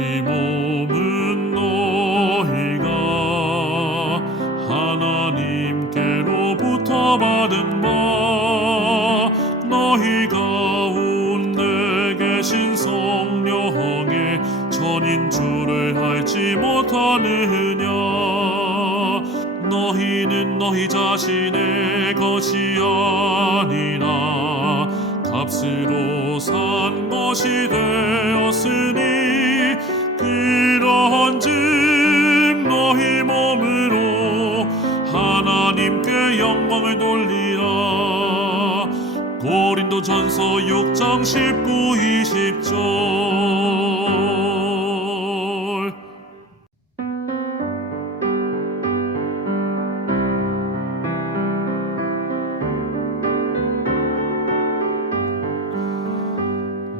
너희 몸은 너희가 하나님께로부터 받은 바 너희 가운데 계신 성령의 전인 줄을 알지 못하느냐. 너희는 너희 자신의 것이 아니라 값으로 산 것이 되었으니 그런즉 너희 몸으로 하나님께 영광을 돌리라. 고린도전서 6장 19, 20절.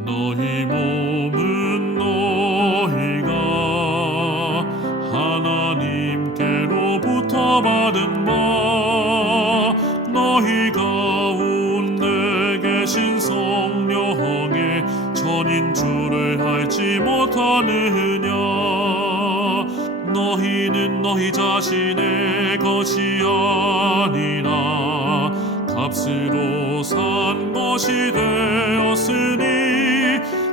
너희 몸은 너희가 하나님께로부터 받은 바 너희 가운데 계신 성령의 전인 줄을 알지 못하느냐. 너희는 너희 자신의 것이 아니라 값으로 산 것이 되었으니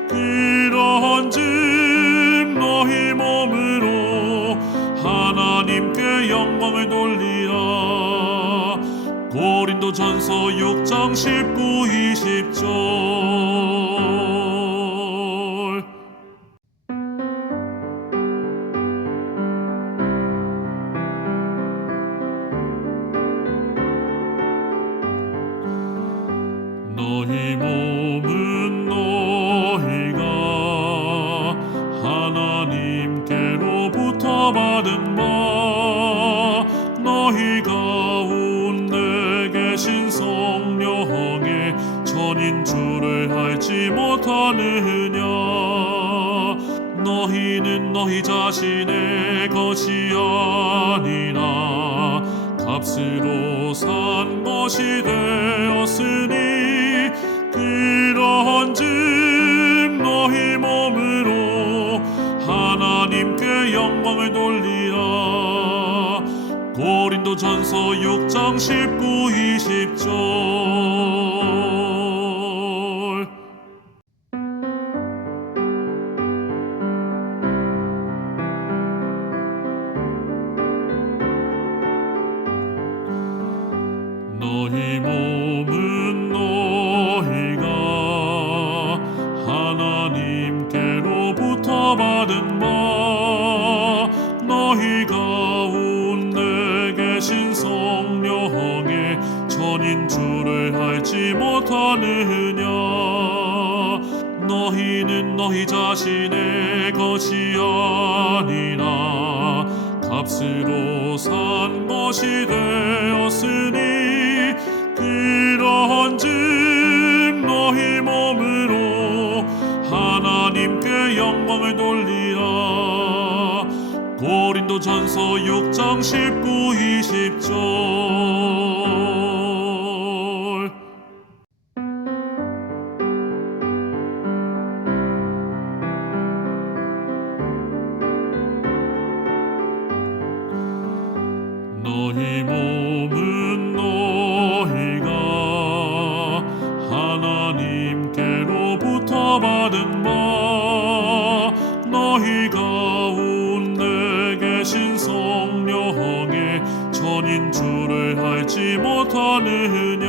그런즉 너희 몸으로 하나님께 영광을 돌리라. 고린도전서 6장 19, 20절. 너희 몸은 너희가 하나님께로부터 받은 바 너희 가운데 계신 성령의 전인 줄을 알지 못하느냐. 너희는 너희 자신의 것이 아니라 값으로 산 것이 되었으니 그런즉 너희 몸으로 하나님께 영광을 돌리라. 고린도전서 6장 19, 20절. 너희 몸은 너희가 하나님께로부터 받은 바 너희 가운데 계신 성령의 전인 줄을 알지 못하느냐. 너희는 너희 자신의 것이 아니라 값으로 산 것이 되었으니 그런즉 너희 몸으로 하나님께 영광을 돌리라. 고린도전서 6장 19, 20절. 너희 몸은 너희가 하나님께로부터 받은 바 너희 가운데 계신 성령의 전인 줄을 알지 못하느냐.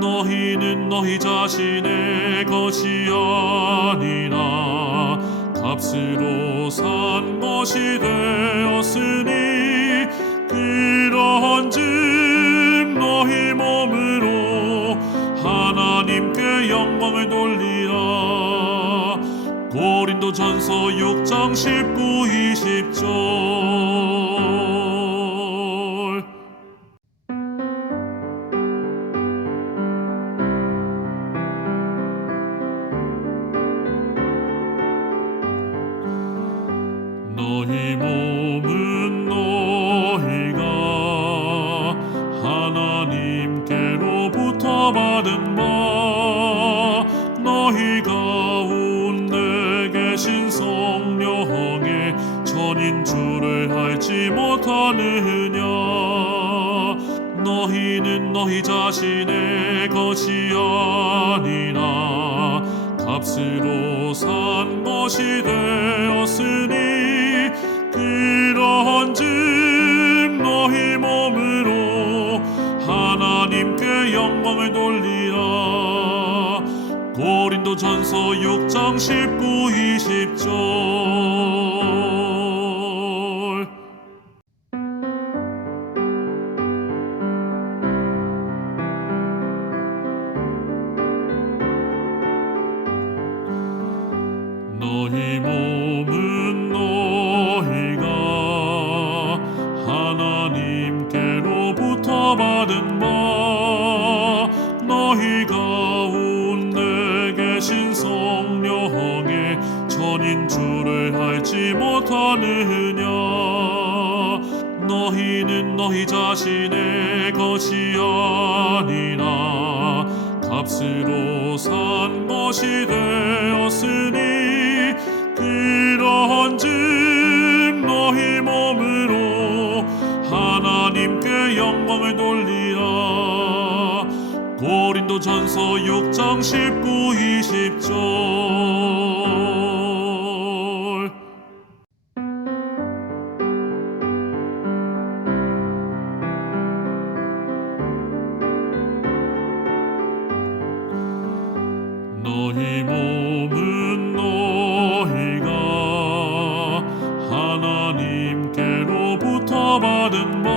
너희는 너희 자신의 것이 아니라 값으로 산 것이 되었으니 그런즉 너희 몸으로 하나님께 영광을 돌리라. 고린도전서 6장 19, 20절. 너희 몸은 너희가 하나님께로부터 받은 바 너희 가운데 계신 알지 못하느냐. 너희는 너희 자신의 것이 아니라 값으로 산 것이 되었으니 그런즉 너희 몸으로 하나님께 영광을 돌리라. 고린도전서 6장 19, 20절. 너희 몸은 너희가 하나님께로부터 받은 바 너희 가운데 계신 성령의 전인 줄을 알지 못하느냐. 너희는 너희 자신의 것이 아니라 값으로 산 것이 되었으니 그런즉 너희 몸으로 하나님께 영광을 돌리라. 고린도전서 6장 19, 20절. 너희 몸은 너희가 하나님께로부터 받은 바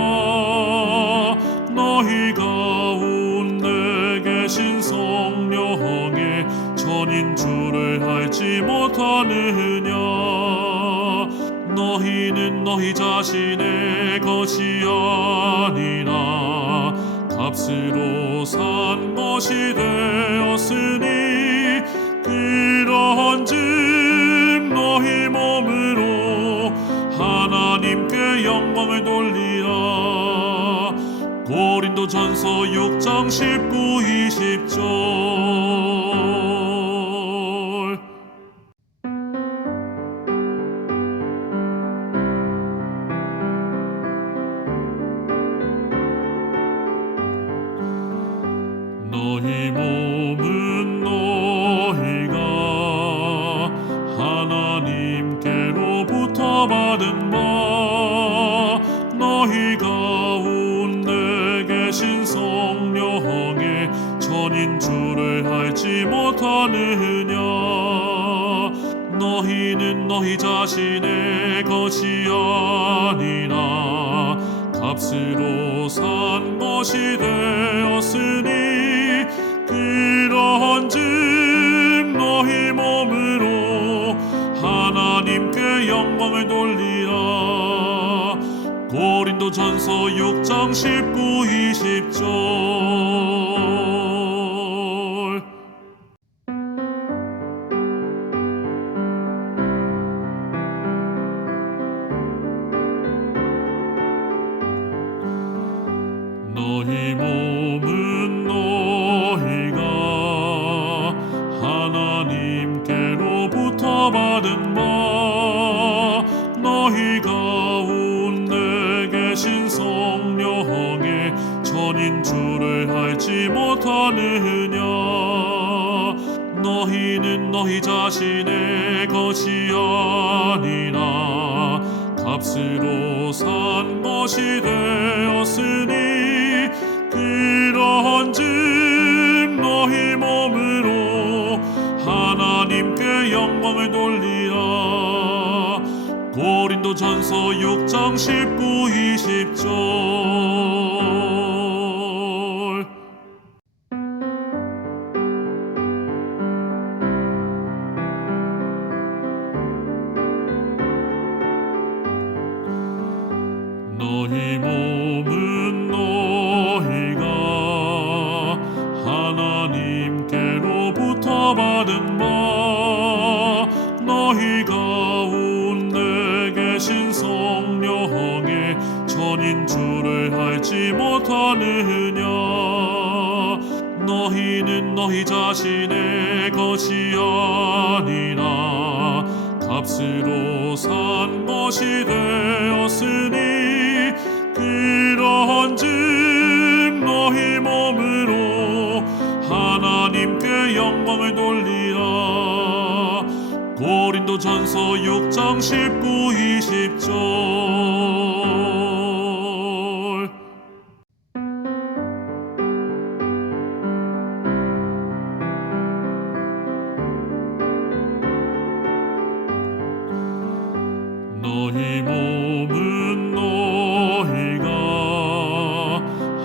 너희 가운데 계신 성령의 전인 줄을 알지 못하느냐. 너희는 너희 자신의 것이 아니라 값으로 산 것이 되었으니 그런즉 너희 몸으로 하나님께 영광을 돌리라. 고린도전서 6장 19, 20절. 너희 몸은 너희가 하나님께로부터 받은 바 너희 가운데 계신 성령의 전인 줄을 알지 못하느냐. 너희는 너희 자신의 것이 아니라 값으로 산 것이 되었으니 그런즉 너희 몸으로 하나님께 영광을 돌리라. 고린도전서 6장 19, 20절. 너희 몸은 너희가 하나님께로부터 받은 바 너희 가운데 계신 성령의 전인 줄을 알지 못하느냐. 너희는 너희 자신의 것이 아니라 값으로 산 것이 되었으니 그런즉 너희 몸으로 하나님께 영광을 돌리라. 고린도전서 6장 19, 20절. 너희 몸은 너희가 하나님께로부터 받은 바 너희 가운데 계신 성령의 전인 줄을 알지 못하느냐. 너희는 너희 자신의 것이 아니라 값으로 산 것이 되었으니 그러한즉 너희 몸으로 하나님께 영광을 돌리라. 고린도전서 6장 19, 20절. 너희 몸은 너희가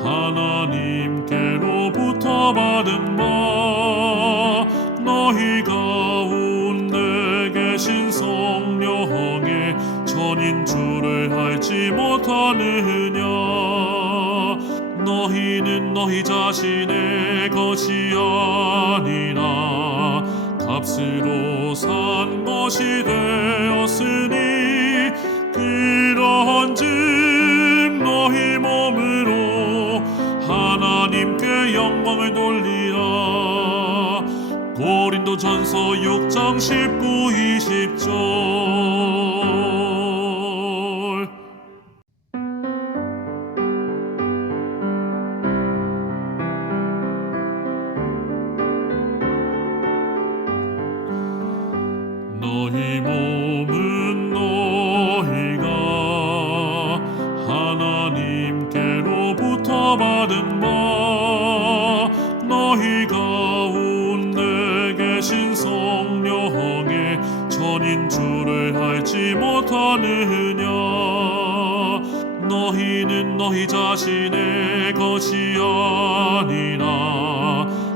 하나님께로부터 받은 바 너희 가운데 계신 성령의 전인 줄을 알지 못하느냐. 너희는 너희 자신의 것이 아니라 값으로 산 것이 되었으니 그러한즉 너희 몸으로 하나님께 영광을 돌리라. 고린도전서 6장 19, 20절. 너희 몸은 너희가 하나님께로부터 받은 바 너희 가운데 계신 성령의 전인 줄을 알지 못하느냐. 너희는 너희 자신의 것이 아니라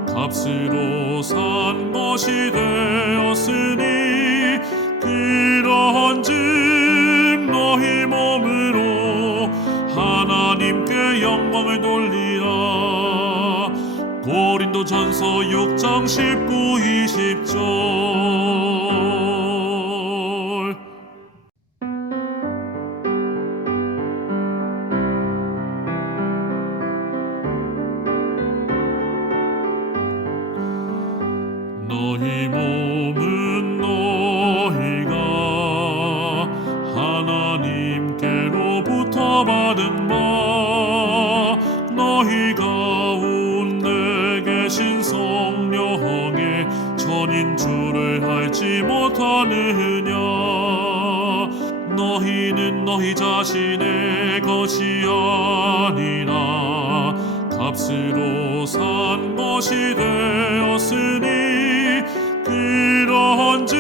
값으로 산 것이 되었으니 그러한즉 너희 몸으로 하나님께 영광을 돌리라. 고린도전서 6장 19, 20절. 너희 몸은 너희가 하나님께로부터 받은 바 너희 가운데 계신 성령의 전인 줄을 알지 못하느냐. 너희는 너희 자신의 것이 아니라 값으로 산 것이 되었으니 그러한즉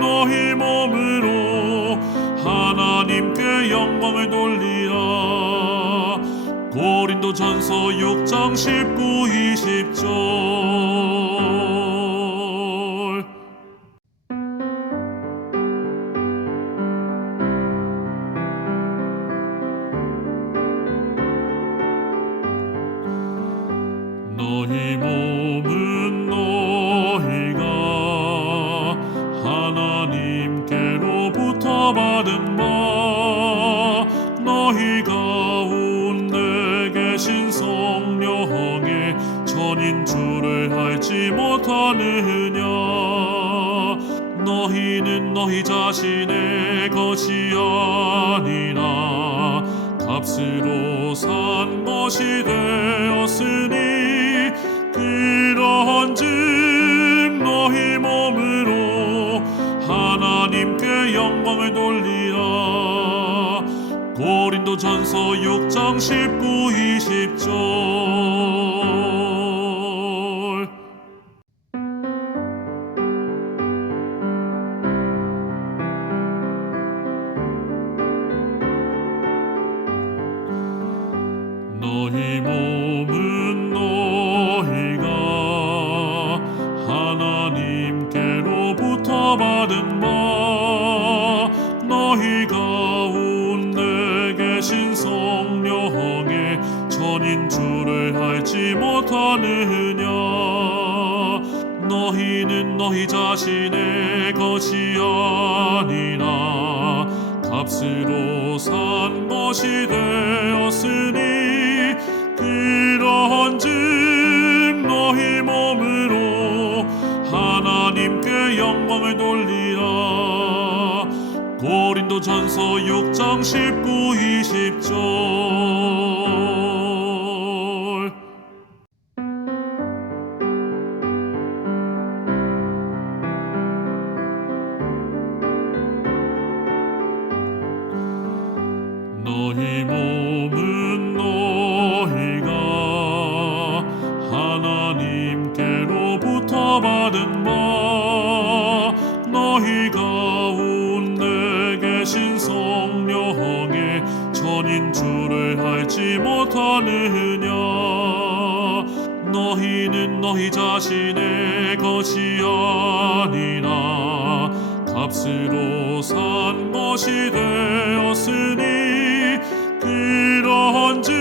너희 몸으로 하나님께 영광을 돌리라. 고린도전서 6장 19, 20절. 너희 몸은 너희가 하나님께로부터 받은 바 너희 가운데 계신 성령의 전인 줄을 알지 못하느냐. 너희는 너희 자신의 것이 아니라 값으로 산 것이 되었으니 그러한즉 너희 몸으로 하나님께 영광을 돌리라. 고린도전서 6장 19, 20절. 너희 몸은 너희가 하나님께로부터 받은 바 너희 가운데 계신 성령의 전인 줄을 알지 못하느냐. 너희는 너희 자신의 것이 아니라 값으로 산 것이 되었으니 그러한즉 너희 몸으로 하나님께 영광을 돌리라. 고린도전서 6장 19, 20절. 너희 몸은 너희가 하나님께로부터 받은 바 너희 가운데 계신 성령의 전인 줄을 알지 못하느냐. 너희는 너희 자신의 것이 아니라 값으로 산 것이 되었으니 그런즉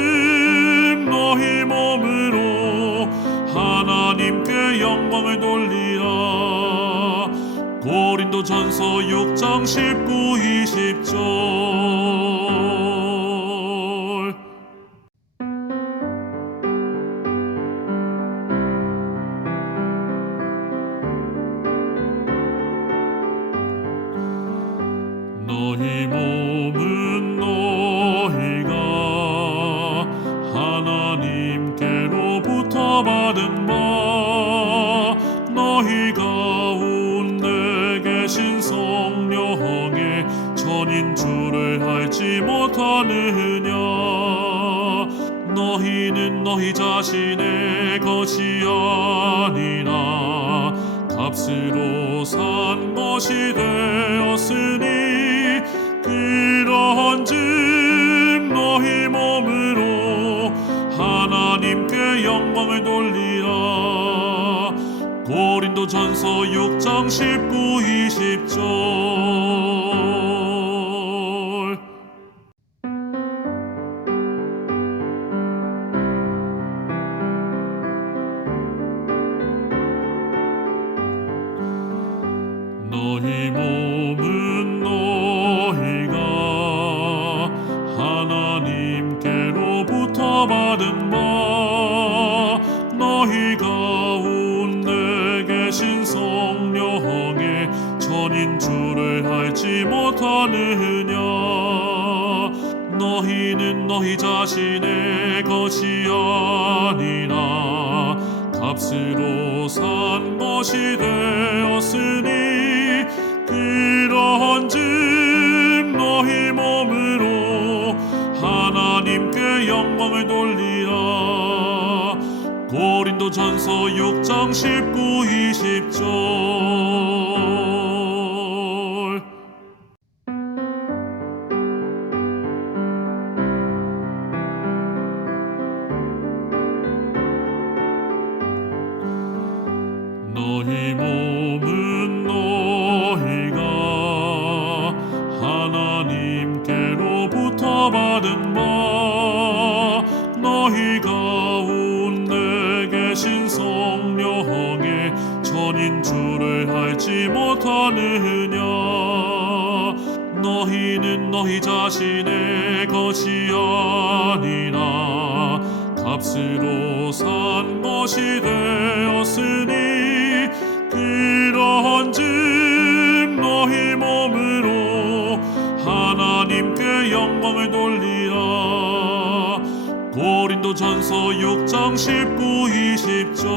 너희 몸으로 하나님께 영광을 돌리라. 고린도전서 6장 19, 20절. 너희 몸은 너희가 하나님께로부터 받은 바 너희 가운데 계신 성령의 전인 줄을 알지 못하느냐. 너희는 너희 자신의 것이 아니라 값으로 산 것이 되었으니 그런즉 너희 몸으로 하나님께 영광을 돌리라. 고린도전서 6장 19, 20절. 너희 몸은 너희가 하나님께로부터 받은 바 너희 가운데 계신 성령의 전인 줄을 알지 못하느냐. 너희는 너희 자신의 것이 아니라 값으로 산 것이 되었으니 그런즉 너희 몸으로 하나님께 영광을 돌리라. 고린도전서 6장 19, 20절. 너희 몸은 너희가 하나님께로부터 받은 바 너희 가운데 계신 성령의 전인 줄을 알지 못하느냐. 너희는 너희 자신의 것이 아니라 값으로 산 것이 되었으니 그런즉 너희 몸으로 하나님께 영광을 돌리라. 고린도전서 6장 19, 20절.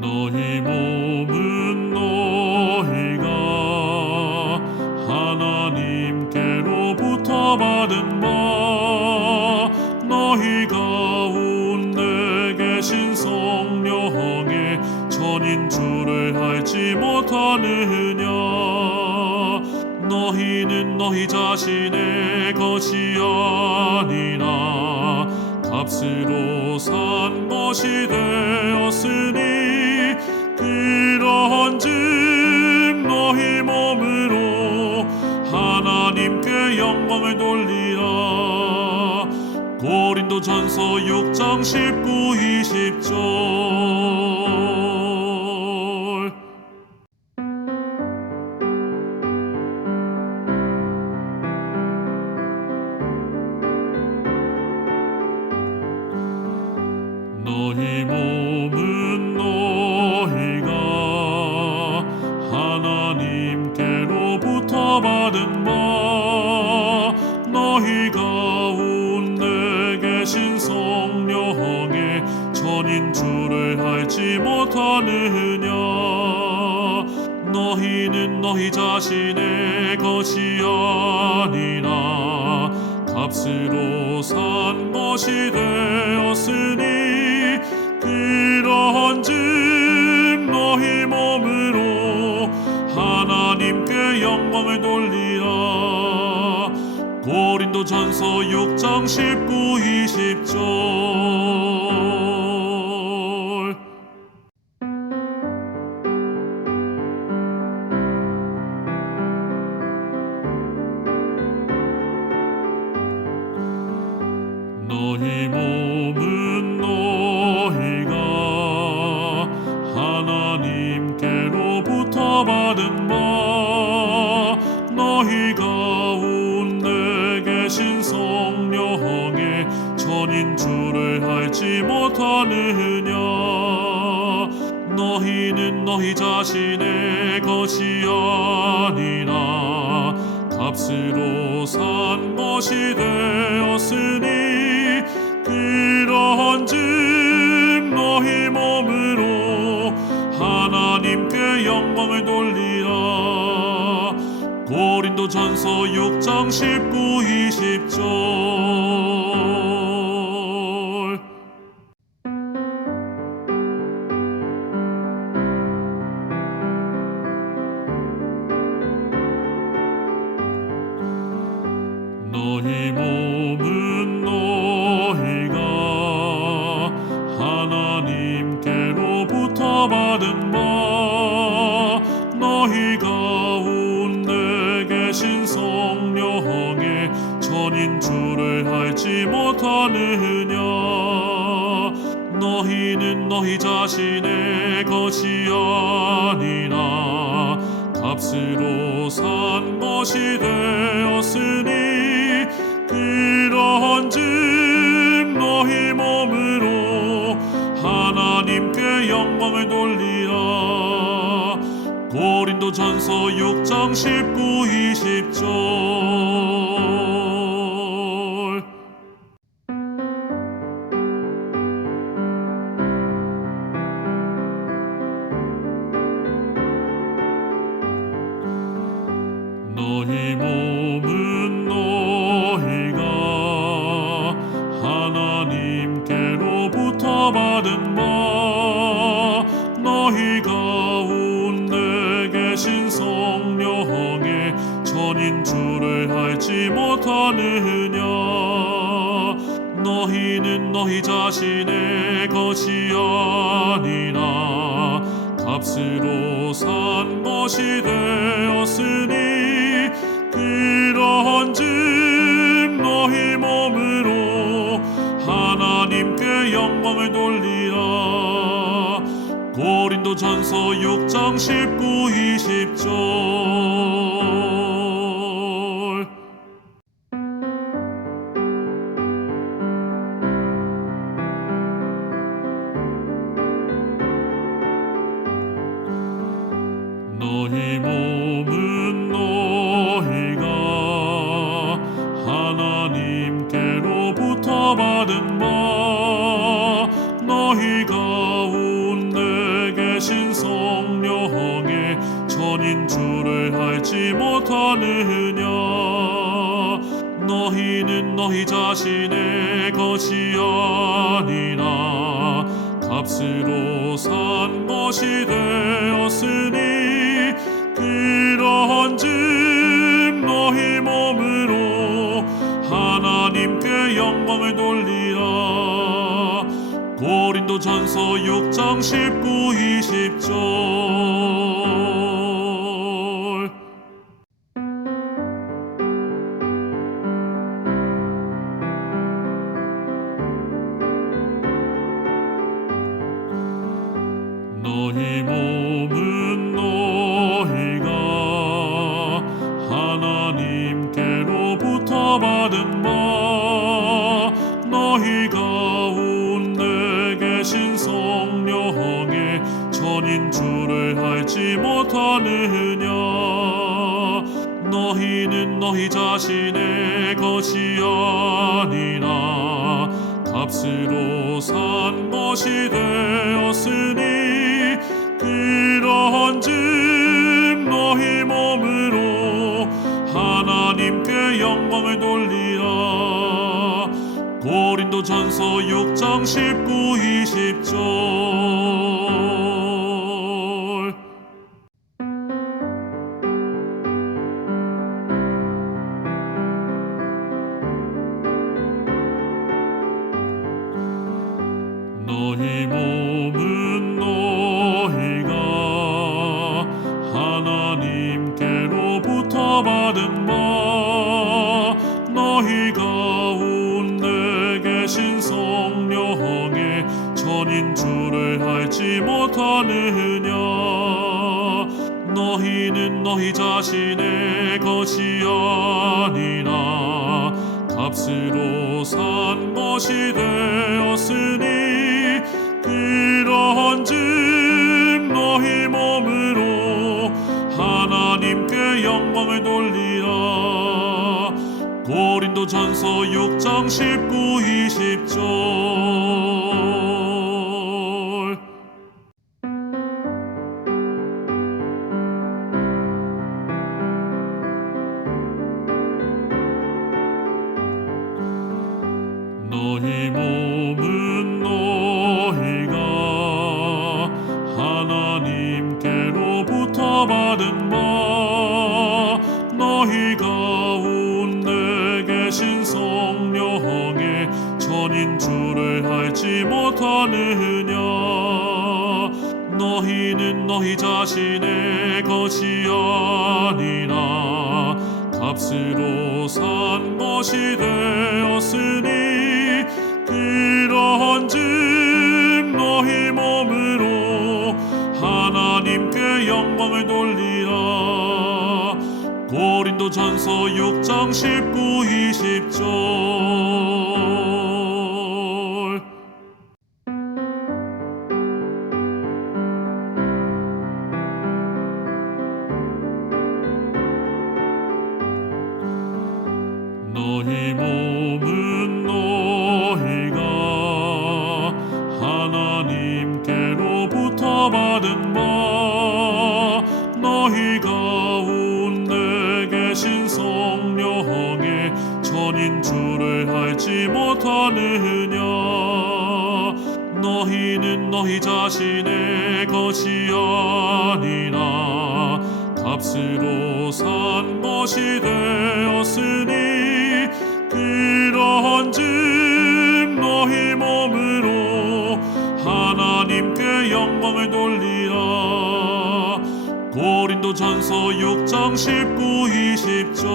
너희 몸은 너희가 하나님께로부터 받은 바 너희 가운데 계신 성령의 전인 줄을 알지 못하느냐. 너희는 너희 자신의 것이 아니라 값으로 산 것이 되었으니 그런즉 너희 몸으로 하나님께 영광을 돌리라. 고린도전서 6장 19, 20절. 너희 몸은 너희가 하나님께로부터 받은 바 너희 가운데 계신 성령의 전인 줄을 알지 못하느냐. 너희는 너희 자신의 것이 아니라 값으로 산 것이 되었으니 그러한즉 너희 몸으로 하나님께 영광을 돌리라. 고린도전서 6장 19, 20절. 너희 몸은 너희가 하나님께로부터 받은 바 너희 가운데 계신 성령의 전인 줄을 알지 못하느냐. 너희는 너희 자신의 것이 아니라 값으로 산 것이 되었으니 그러한즉 너희 몸으로 하나님께 영광을 돌리라. 고린도전서 6장 19, 20절. 너희 몸은 너희가 하나님께로부터 받은 바 너희 가운데 계신 성령의 전인 줄을 알지 못하느냐. 너희는 너희 자신의 것이 아니라 값으로 산 것이 되었으니 그러한즉 너희 몸으로 하나님께 영광을 돌리라. 고린도전서 6장 19, 20절. 너희 몸은 너희가 하나님께로부터 받은 바 너희 가운데 계신 성령의 전인 줄을 알지 못하느냐. 너희는 너희 자신의 것이 아니라 값으로 산 것이 되었으니 그러한즉 너희 몸으로 하나님께 영광을 돌리라. 고린도전서 6장 19, 20절. 너희 몸은 너희가 하나님께로부터 받은 바 너희 가운데 계신 성령의 전인 줄을 알지 못하느냐. 너희는 너희 자신의 것이 아니라 값으로 산 것이 되었으니 그러한즉 너희 몸으로 하나님께 영광을 돌리라. 고린도전서 6장 19, 20절. 너희 몸은 너희가 하나님께로부터 받은 바 너희 가운데 성령의 전인 줄을 알지 못하느냐. 너희는 너희 자신의 것이 아니라 값으로 산 것이 되었으니 그러한즉 너희 몸으로 하나님께 영광을 돌리라. 고린도전서 6장 19, 20절. 너희 몸은 너희가 하나님께로부터 받은 바 너희 가운데 계신 성령의 전인 줄을 알지 못하느냐. 너희는 너희 자신의 것이 아니라 값으로 산 것이 되었으니 그러한즉 너희 몸으로 하나님께 영광을 돌리라. 고린도전서 6장 19, 20절. 너희 몸은 너희가 하나님께로부터 받은 바 너희 가운데 계신 성령의 전인 줄을 알지 못하느냐. 너희는 너희 자신의 것이 아니라 값으로 산 것이 되었으니 그러한즉 너희 몸으로 하나님께 영광을 돌리라. 고린도전서 6장 19, 20절. 너희 몸은 너희가 하나님께로부터 받은 바 너희 가운데 계신 성령의 전인 줄을 알지 못하느냐. 너희는 너희 자신의 것이 아니라 값으로 산 것이 되었으니 그러한즉 너희 몸으로 하나님께 영광을 돌리라. 고린도전서 6장 19, 20절.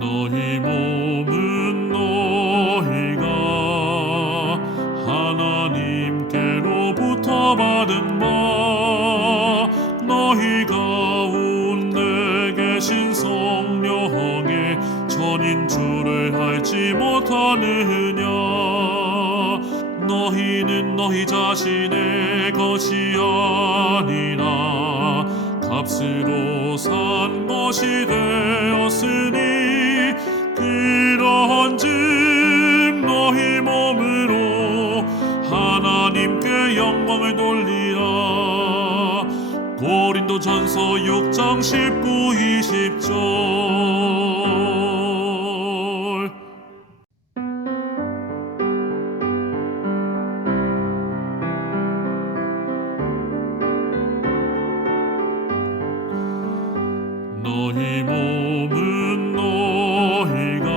너희 몸은 너희가 하나님께로부터 받은 바 너희 가운데 계신 성령의 전인 줄을 알지 못하느냐. 너희는 너희 자신의 것이 아니라 값으로 산 것이 되었으니 그러한즉 너희 몸으로 하나님께 영광을 돌리라. 고린도전서 6장 19, 20절. 너희 몸은 너희가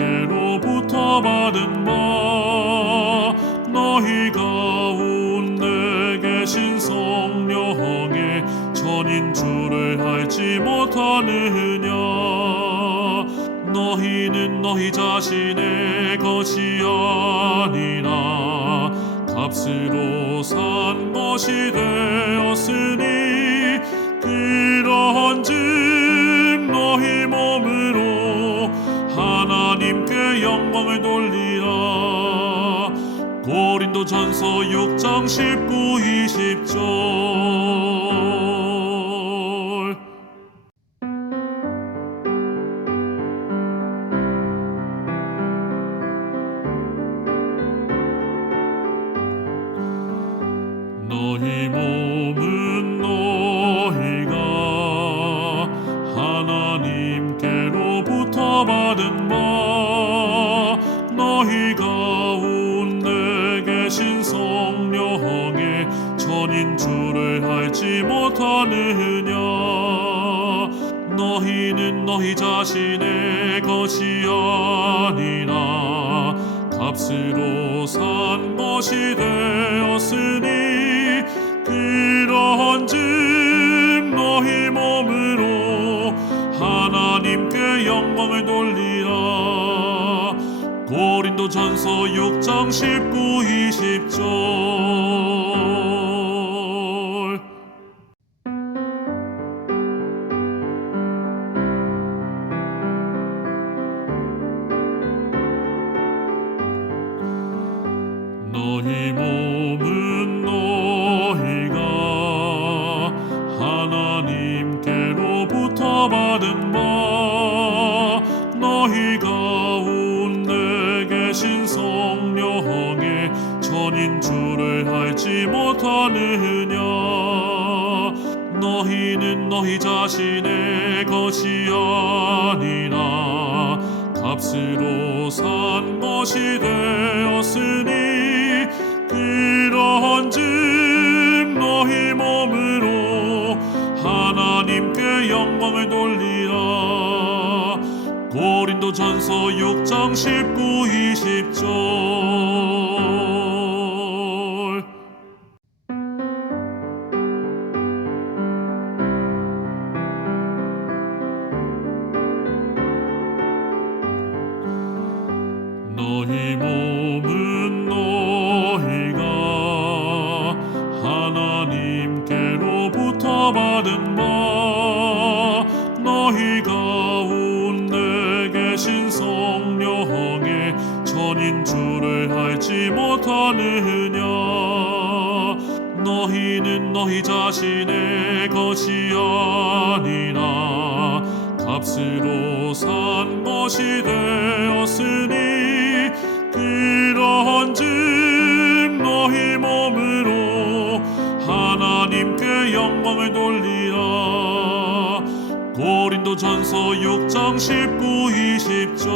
하나님께로부터 받은 바 너희 가운데 계신 성령의 전인 줄을 알지 못하느냐. 너희는 너희 자신의 것이 아니라 값으로 산 것이 되었으니 그러한즉 너희 몸으로 하나님께 영광을 돌리라. 고린도전서 6장 19, 20절. 너희 몸은 너희가 하나님께로부터 받은 바 너희 가운데 계신 성령의 전인 줄을 알지 못하느냐. 너희는 너희 자신의 것이 아니라 값으로 산 것이 되었으니 그러한즉 너희 몸으로 하나님께 영광을 돌리라. 고린도전서 6장 19, 20절. 너희 몸은 너희가 하나님께로부터 받은 바 너희 가운데 계신 성령의 전인 줄을 알지 못하느냐. 너희는 너희 자신의 것이 아니라 값으로 산 것이 되었으니 그러한즉 너희 몸으로 하나님께 영광을 돌리라. 고린도전서 6장 19, 20절. 너희 몸은 너희가 하나님께로부터 받은 바 너희 가운데 계신 성령의 전인 줄을 알지 못하느냐. 너희는 너희 자신의 것이 아니라 값으로 산 것이 되었으니 그러한즉 너희 몸으로 하나님께 영광을 돌리라. 고린도전서 6장 19, 20절.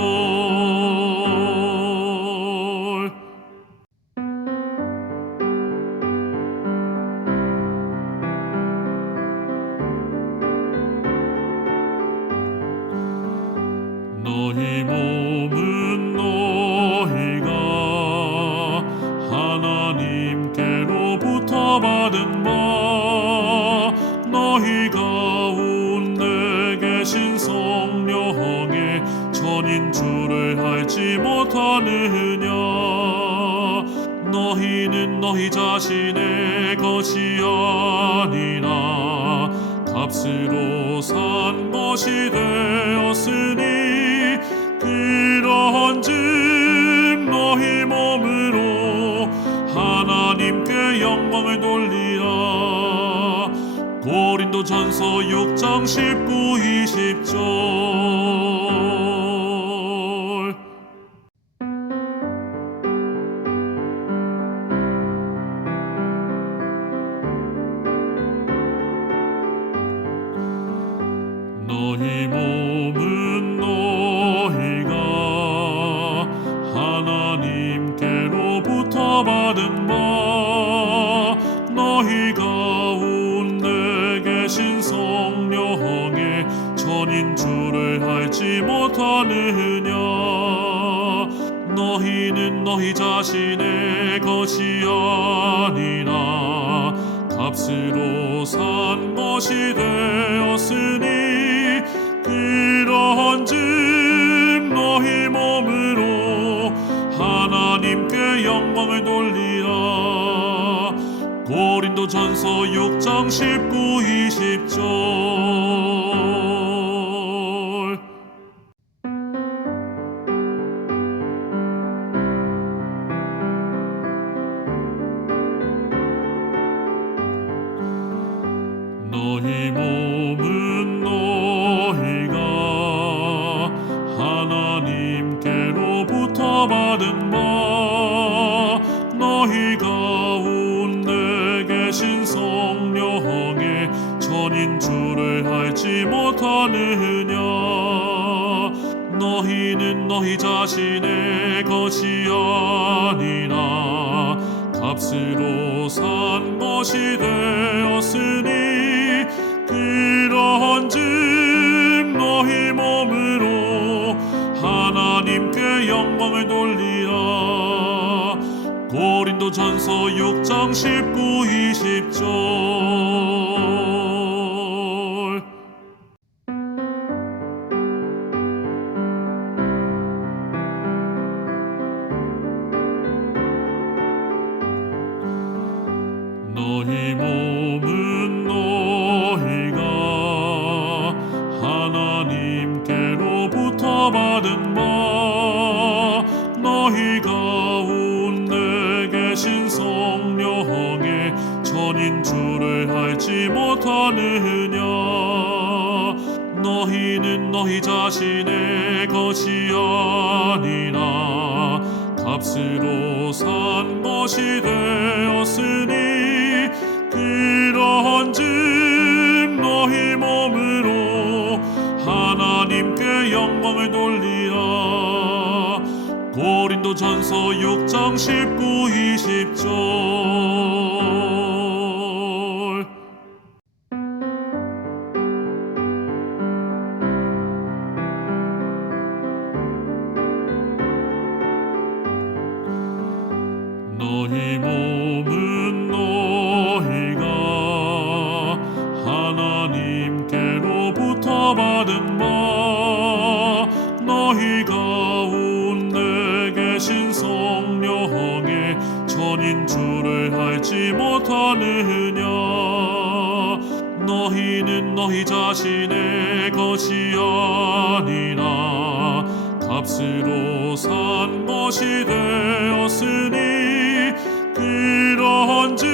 너희 몸은 너희가 하나님께로부터 받은 바 너희 가운데 계신 성령의 전인 줄을 알지 못하느냐. 너희는 너희 자신의 것이 아니라 값으로 산 것이 되었으니 그러한즉 너희 몸으로 하나님께 영광을 돌리라. 고린도전서 6장 19, 20절. 너희 몸은 너희가 하나님께로부터 받은 바 너희 가운데 계신 성령의 전인 줄을 알지 못하느냐. 너희는 너희 자신의 것이 아니라 값으로 산 것이 되었으니 그러한즉 너희 몸으로 하나님 하나님께 영광을 돌리라. 고린도전서 6장 19, 20절. 너희 몸은 너희가 하나님께로부터 받은 바 너희 가운데 계신 성령의 전인 줄을 알지 못하느냐. 너희는 너희 자신의 것이 아니라 값으로 산 것이 되었으니 그러한즉 너희 몸으로 하나님께 영광을 돌리라. 고린도전서 6장 19, 20절. 너희 몸은 너희가 하나님께로부터 받은 바 너희 가운데 계신 성령의 전인 줄을 알지 못하느냐. 너희는 너희 자신의 것이 아니라 값으로 산 것이 되었으니 그러한즉 너희 몸으로 하나님께 영광을 돌리라. 고린도전서 6장 19, 20절. 너희 몸은 너희가 하나님께로부터 받은 바 너희 가운데 계신 성령의 전인 줄을 알지 못하느냐. 너희는 너희 자신의 것이 아니라 값으로 산 것이 되었으니 그러한즉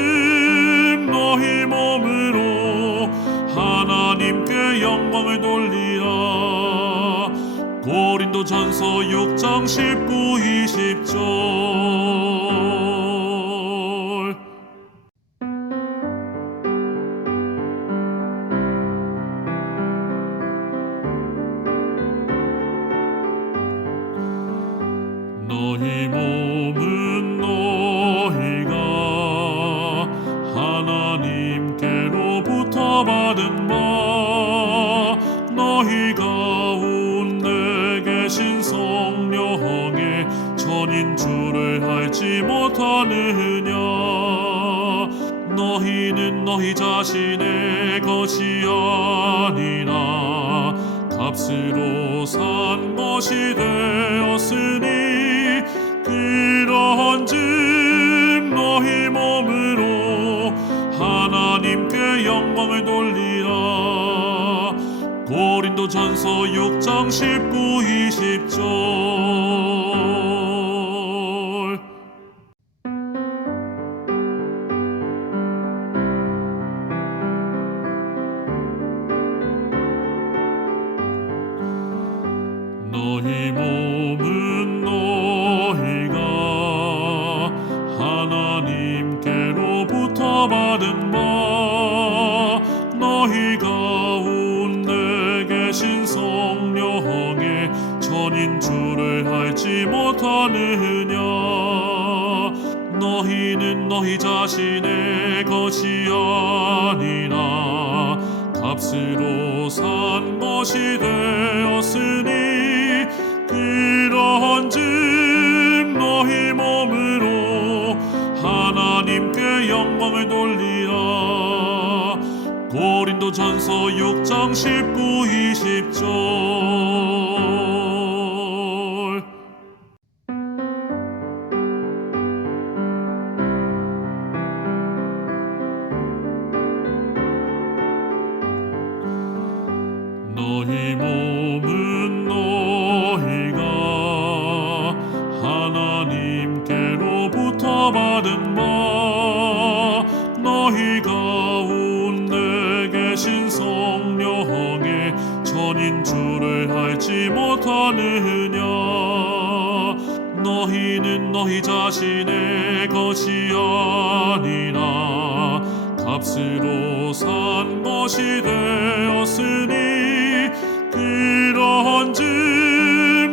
너희 몸으로 하나님께 영광을 돌리라. 고린도전서 6장 19, 20절. 너희 몸은 너희가 하나님께로부터 받은 바 너희 가운데 계신 성령의 전인 줄을 알지 못하느냐. 너희는 너희 자신의 것이 아니라 값으로 산 것이 되었으니 그러한즉 너희 몸으로 하나님께 영광을 돌리라. 고린도전서 6장 19, 20절. 너희 몸은 너희가 하나님께로부터 받은 바 너희 가운데 계신 성령의 전인 줄을 알지 못하느냐. 너희는 너희 자신의 것이 아니라 값으로 산 것이 되었으니 그러한즉 너희 몸으로 하나님께 영광을 돌리라. 고린도전서 6장 19, 20절. 받은 바 너희 가운데 계신 성령의 전인 줄을 알지 못하느냐. 너희는 너희 자신의 것이 아니라 값으로 산 것이 되었으니 그러한즉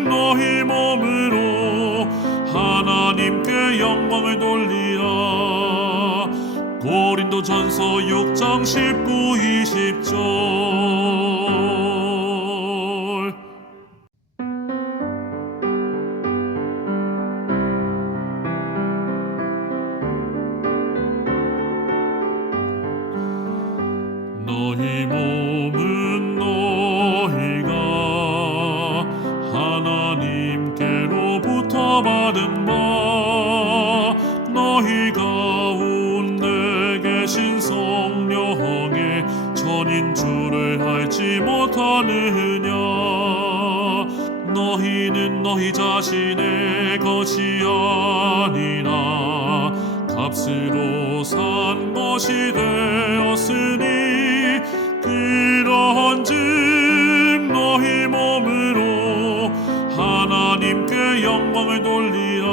너희 몸으로 하나님께 영광을 돌리라. 고린도전서 6장 19, 20절. 너희 몸은 너희가 하나님께로부터 받은 바 너희 가운데 계신 성령의 전인 줄을 알지 못하느냐. 너희는 너희 자신의 것이 아니라 값으로 산 것이 되었으니 그러한즉 너희 몸으로 하나님께 영광을 돌리라.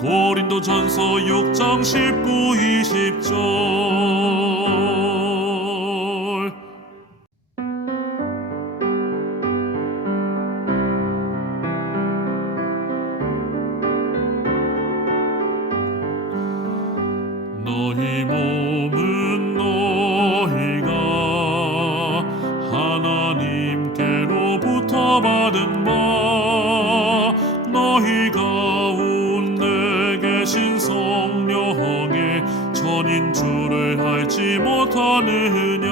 고린도전서 6장 19, 20절. 너희 몸은 너희가 하나님께로부터 받은 바 너희 가운데 계신 성령의 전인 줄을 알지 못하느냐.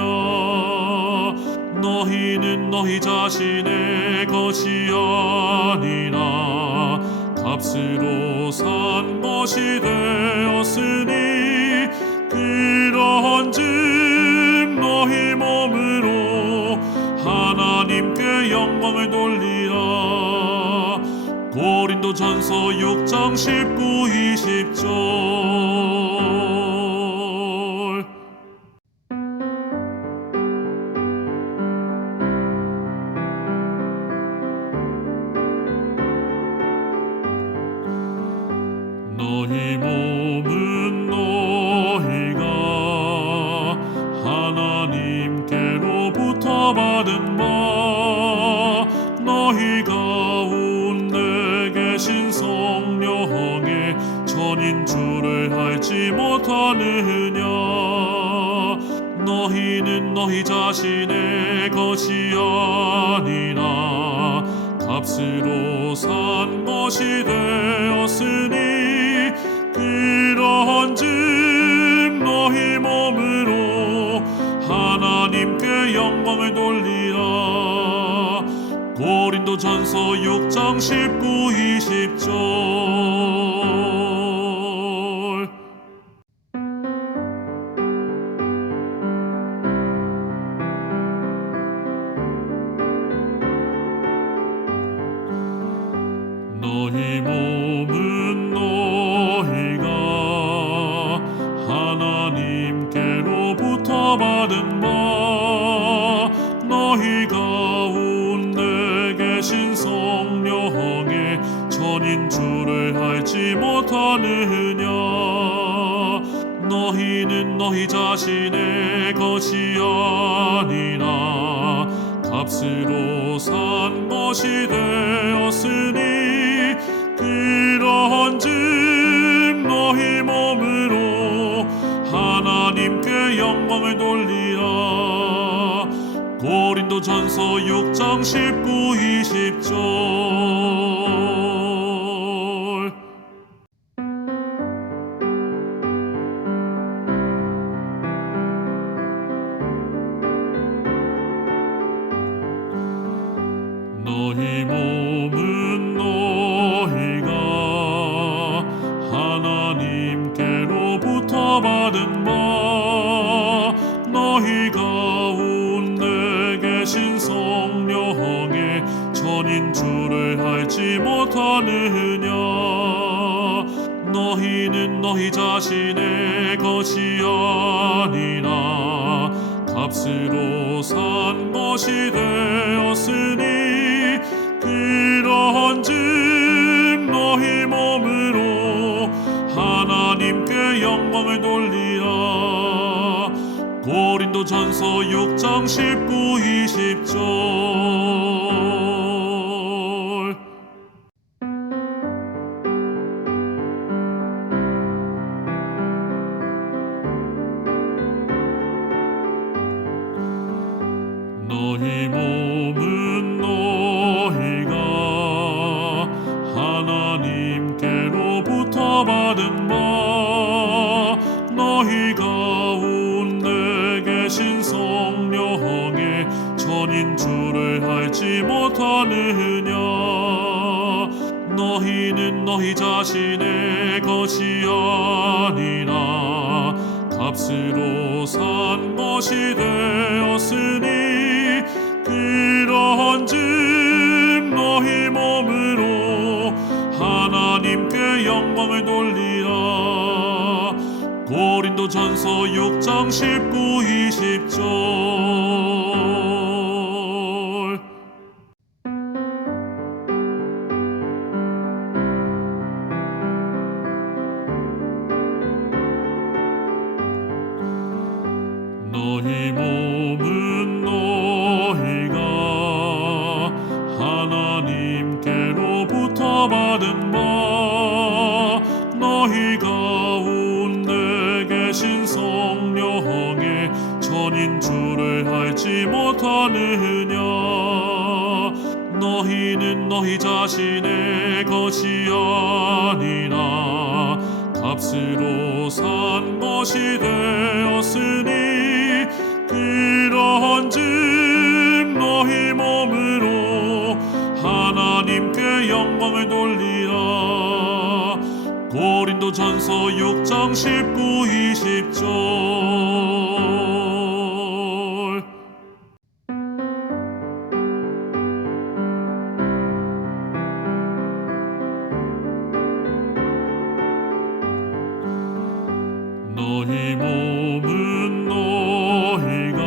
너희는 너희 자신의 것이 아니라 값으로 산 것이 되었으니 그러한즉 너희 몸으로 하나님께 영광을 돌리라. 고린도전서 6장 19, 20절. 너희 몸은 너희가 하나님께로부터 받은 바 너희 가운데 계신 성령의 전인 줄을 알지 못하느냐. 너희는 너희 자신의 것이 아니라 값으로 산 것이 되었으니 그러한즉 너희 몸으로 하나님께 영광을 돌리라. 고린도전서 6장 19, 20절. 너희 몸은 너희가 하나님께로부터 받은 바 너희 가운데 계신 성령의 전인 줄을 알지 못하느냐. 너희는 너희 자신의 것이 아니라 값으로 산 것이 되었으니 그러한즉 너희 몸으로 하나님께 영광을 돌리라. 고린도전서 6장 19, 20절. 너희 몸은 너희가 하나님께로부터 받은 바 너희 가운데 계신 성령의 전인 줄을 알지 못하느냐. 너희는 너희 자신의 것이 아니라 값으로 산 것이 되었으니 그러한즉 너희 몸으로 하나님께 영광을 돌리라. 고린도전서 6장 19, 20절. 너희 몸은 너희가 하나님께로부터 받은 바 너희 가운데 계신 성령의 전인 줄을 알지 못하느냐. 너희는 너희 자신의 것이 아니라 값으로 산 것이 되었으니 그러한즉 너희 몸으로 하나님께 영광을 돌리라. 고린도전서 6장 19, 20절. 너희 몸은 너희가 하나님께로부터 받은 바 너희 가운데 계신 성령의 전인 줄을 알지 못하느냐. 너희는 너희 자신의 것이 아니라 값으로 산 것이 되었으니 그러한즉 너희 몸으로 하나님께 영광을 돌리라. 고린도전서 6장 19, 20절. 너희 몸은 너희가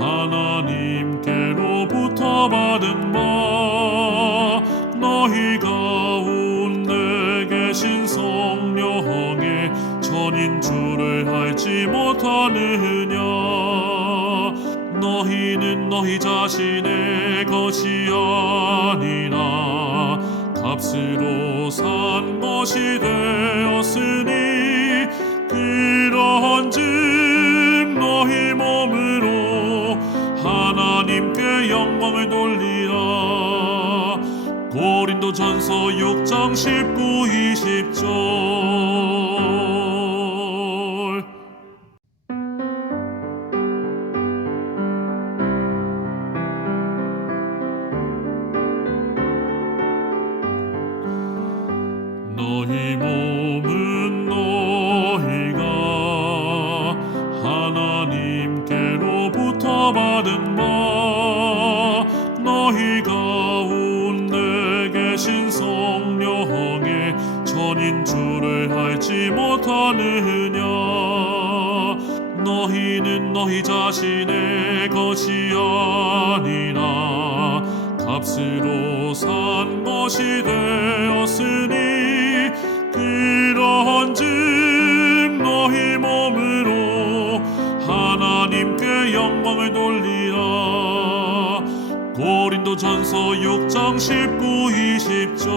하나님께로부터 받은 바 너희 가운데 계신 성령의 전인 줄을 알지 못하느냐. 너희는 너희 자신의 것이 아니라 값으로 산 것이 되었으니 그러한즉 너희 몸으로 하나님께 영광을 돌리라. 고린도전서 6장 19, 20절. 너희 몸은 너희가 하나님께로부터 받은 바 너희 가운데 계신 성령의 전인 줄을 알지 못하느냐. 너희는 너희 자신의 것이 아니라 값으로 산 것이 되었으니 그러한즉 너희 몸으로 하나님께 영광을 돌리라. 고린도전서 6장 19, 20절.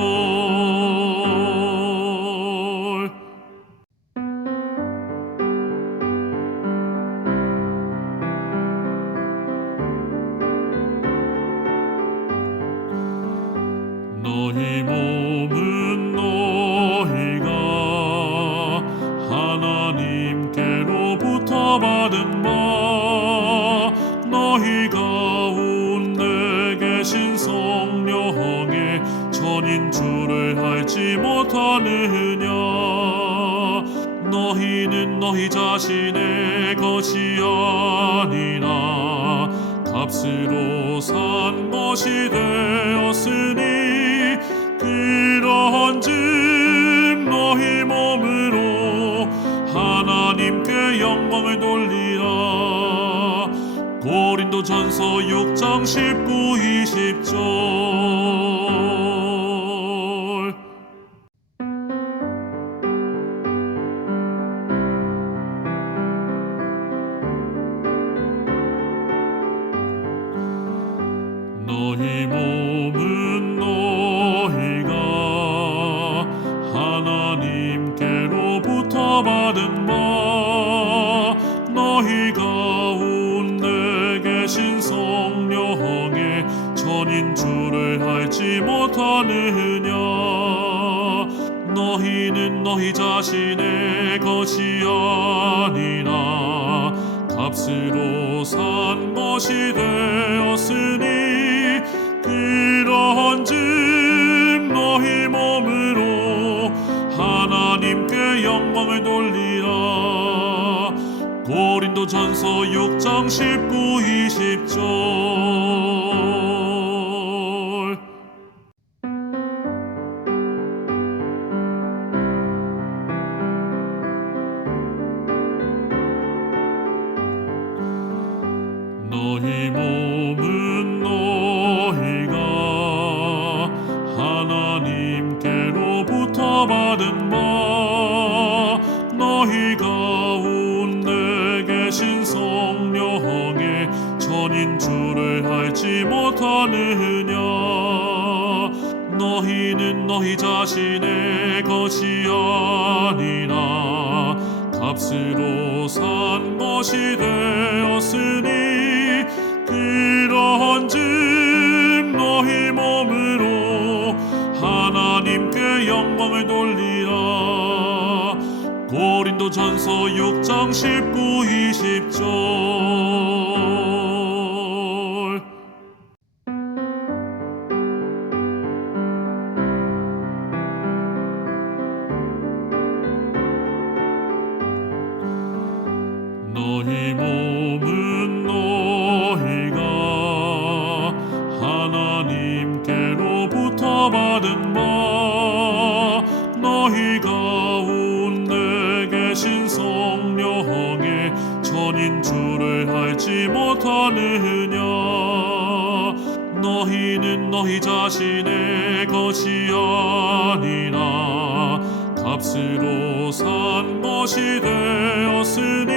너희 몸은 너희가 하나님께로부터 받은 바 너희 가운데 계신 성령의 전인 줄을 알지 못하느냐. 너희는 너희 자신의 것이 아니라 값으로 산 것이 되었으니 그러한즉 영광을 돌리라. 고린도전서 6장 19, 20절. 너희 몸은 너희가 하나님께로부터 받은 바 너희 가운데 계신 성령의 전인 줄을 알지 못하느냐. 너희는 너희 자신의 것이 아니라 값으로 산 것이 되었으니 그러한즉 너희 몸으로 하나님께 영광을 돌리라. 고린도전서 6장 19, 20절. 너희 몸은 너희가 하나님께로부터 받은 바 너희 가운데 계신 성령의 전인 줄을 알지 못하느냐. 너희는 너희 자신의 것이 아니라 값으로 산 것이 되었으니 그러한즉 너희 몸으로 하나님께 영광을 돌리라. 고린도전서 6장 19, 20절. 너희 몸은 너희가 하나님께로부터 받은 바 너희 가운데 계신 성령의 전인 줄을 알지 못하느냐. 너희는 너희 자신의 것이 아니라 값으로 산 것이 되었으니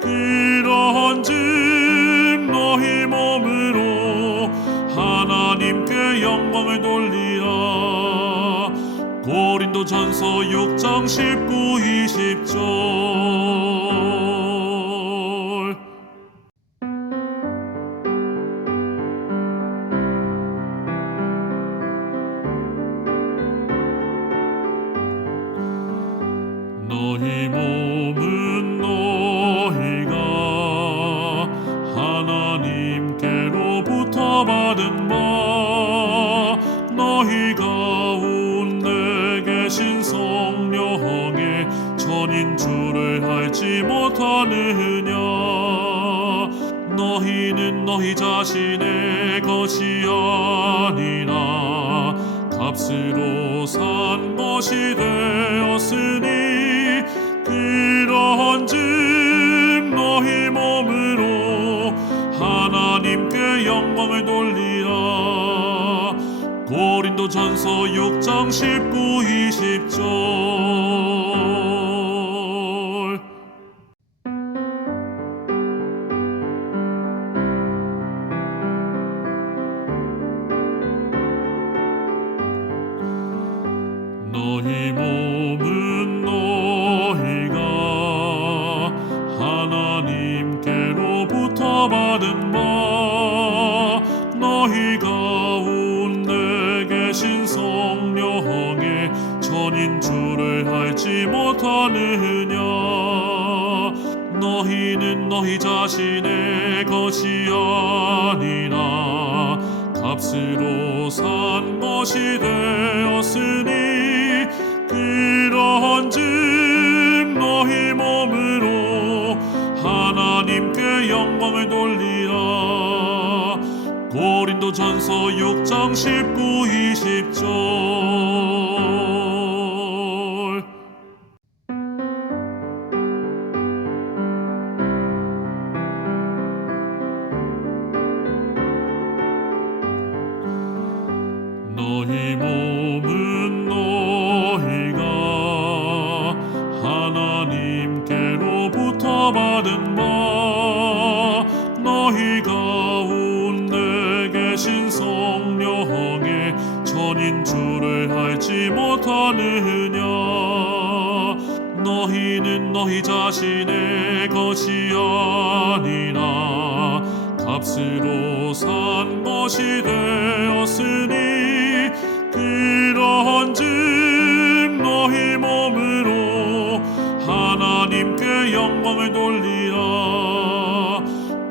그러한즉 너희 몸으로 하나님께 영광을 돌리라. 고린도전서 6장 19, 20절. 너희 몸은 너희가 하나님께로부터 받은 바 너희 가운데 계신 성령의 전인 줄을 알지 못하느냐. 너희는 너희 자신의 것이 아니라 값으로 산 것이 되었으니 그러한즉 너희 몸으로 하나님께 영광을 돌리라. 고린도전서 6장 19, 20절. 너희 몸은 너희가 하나님께로부터 받은 바 너희 가운데 계신 성령의 전인 줄을 알지 못하느냐. 너희는 너희 자신의 것이 아니라 값으로 산 것이 되었으니 그러한즉 너희 몸으로 하나님께 영광을 돌리라. 고린도전서 6장 19, 20절. 알지 못하느냐. 너희는 너희 자신의 것이 아니라 값으로 산 것이 되었으니 그러한즉 너희 몸으로 하나님께 영광을 돌리라.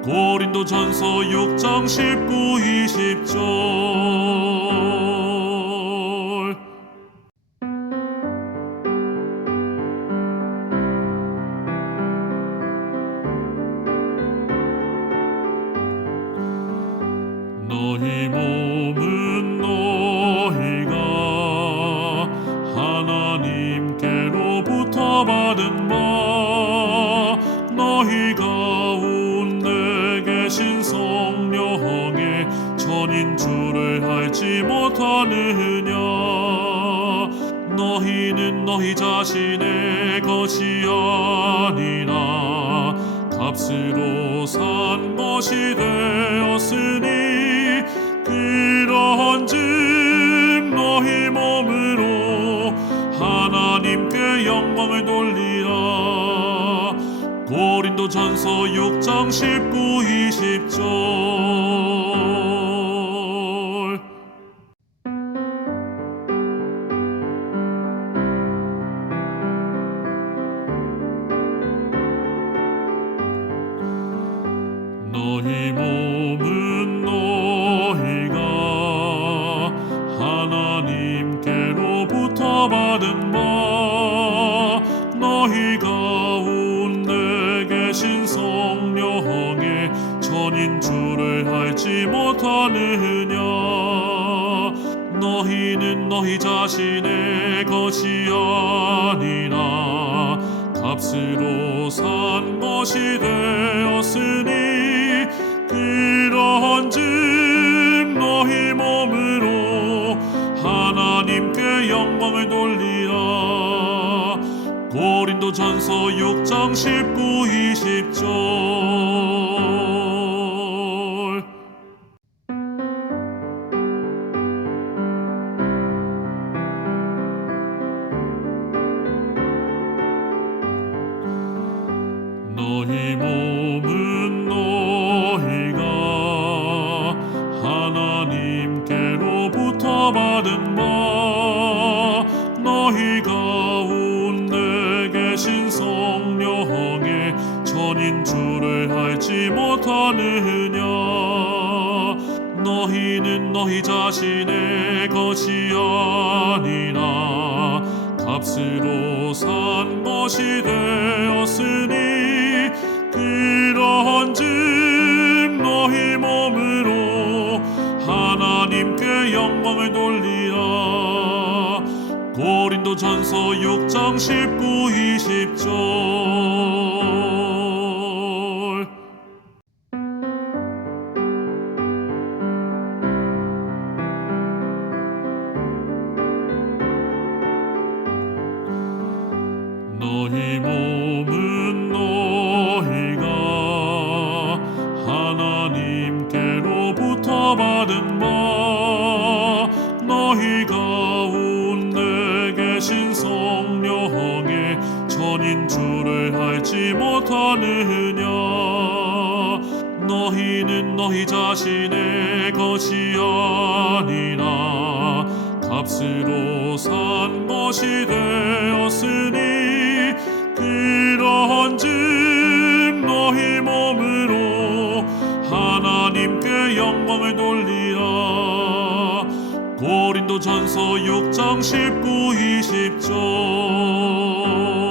고린도전서 6장 19, 20절. 너희 몸은 너희가 하나님께로부터 받은 바 너희 가운데 계신 성령의 전인 줄을 알지 못하느냐. 너희는 너희 자신의 것이 아니라 값으로 산 것이 되었으니 그러한즉 너희 몸으로 하나님께 영광을 돌리라. 고린도전서 6장 19, 20절. 너희 몸은 너희가 하나님께로부터 받은 바 너희 가운데 계신 성령의 전인 줄을 알지 못하느냐. 너희는 너희 자신의 것이 아니라 값으로 산 것이 되었으니 그러한즉 너희 몸으로 하나님께 영광을 돌리라. 고린도전서 6장 19, 20절. 너희 몸은 너희가 하나님께로부터 받은 바 너희 가운데 계신 성령의 전인 줄을 알지 못하느냐. 너희는 너희 자신의 것이 아니라 값으로 산 것이 되었으니 그러한즉 너희 몸으로 하나님께 영광을 돌리라. 고린도전서 6장 19, 20절. 너희 몸은 너희가 하나님께로부터 받은 바 너희 가운데 계신 성령의 전인 줄을 알지 못하느냐. 너희는 너희 자신의 것이 아니라 값으로 산 것이 되었으니 그러한즉 너희 몸으로 하나님께 영광을 돌리라. 고린도전서 6장 19, 20절.